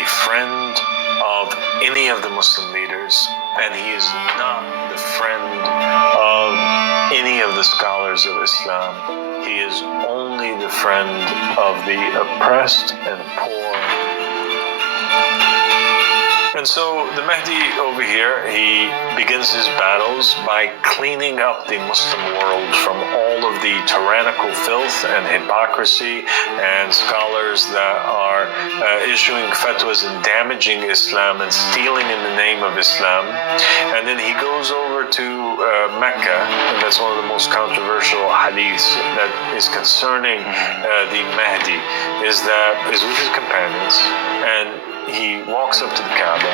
a friend of any of the Muslim leaders, and he is not the friend of any of the scholars of Islam. He is only the friend of the oppressed and poor. And so the Mahdi over here, he begins his battles by cleaning up the Muslim world from all of the tyrannical filth and hypocrisy and scholars that are issuing fatwas and damaging Islam and stealing in the name of Islam. And then he goes over to Mecca, and that's one of the most controversial hadiths that is concerning the Mahdi, is with his companions, and he walks up to the Kaaba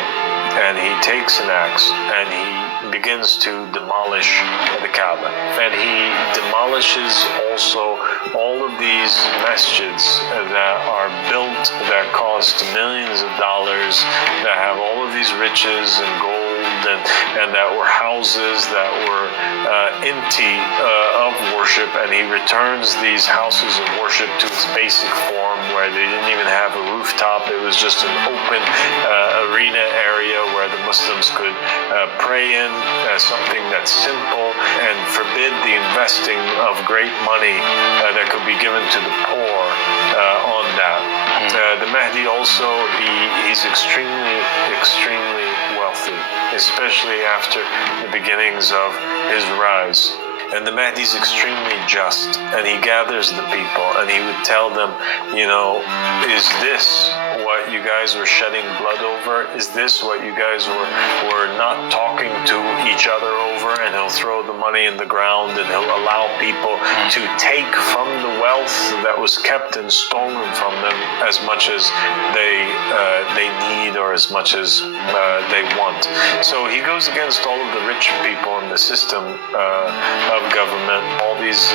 and he takes an axe and he begins to demolish the Kaaba. And he demolishes also all of these masjids that are built that cost millions of dollars, that have all of these riches and gold, and that were houses that were empty of worship, and he returns these houses of worship to its basic form, where they didn't even have a rooftop. It was just an open arena area where the Muslims could pray in, something that's simple, and forbid the investing of great money that could be given to the poor on that. The Mahdi also, he's extremely wealthy, especially after the beginnings of his rise. And the Mahdi is extremely just, and he gathers the people, and he would tell them, is this what you guys were shedding blood over? Is this what you guys were not talking to each other over? And he'll throw the money in the ground, and he'll allow people to take from the wealth that was kept and stolen from them as much as they need, or as much as they want. So he goes against all of the rich people in the system of government, all these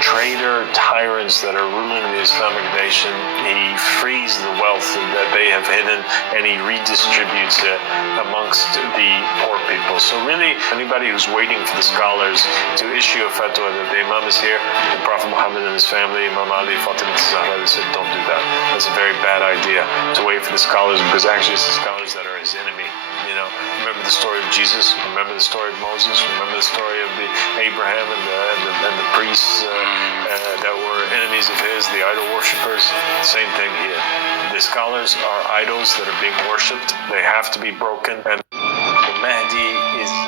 traitor tyrants that are ruling the Islamic nation. He frees the wealth that they have hidden, and he redistributes it amongst the poor people. So really, anybody who's waiting for the scholars to issue a fatwa that the Imam is here, the Prophet Muhammad and his family, Imam Ali, Fatima, Zahra, they said, don't do that. That's a very bad idea to wait for the scholars, because actually it's the scholars that are his enemy. Remember the story of Jesus. Remember the story of Moses. Remember the story of the Abraham and the priests that were enemies of his, the idol worshippers. Same thing here. The scholars are idols that are being worshipped. They have to be broken. And the Mahdi is